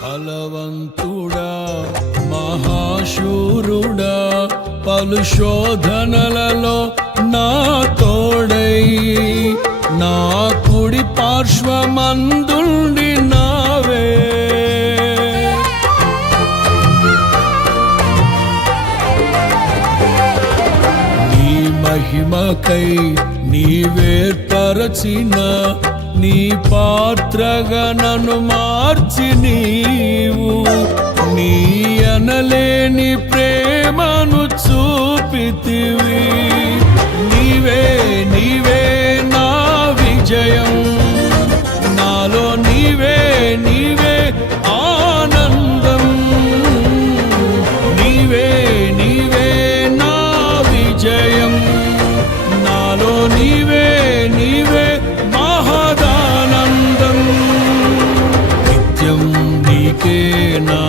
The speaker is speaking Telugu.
బలవంతుడా మహాశూరుడా పలు శోధనలలో నా తోడై నా కుడి పార్శ్వమందుండి నావే నీ మహిమకై నీవేర్పరచిన నీ పాత్రగా నన్ను మార్చి నీవు నీ అనలేని ప్రేమను చూపితివి నీవే నీవే నా విజయం నాలో నీవే నీవే ఆనందం నీవే నీవే నా విజయం నాలో నీవే నీవే మహదానందం నిత్యం నీకే నా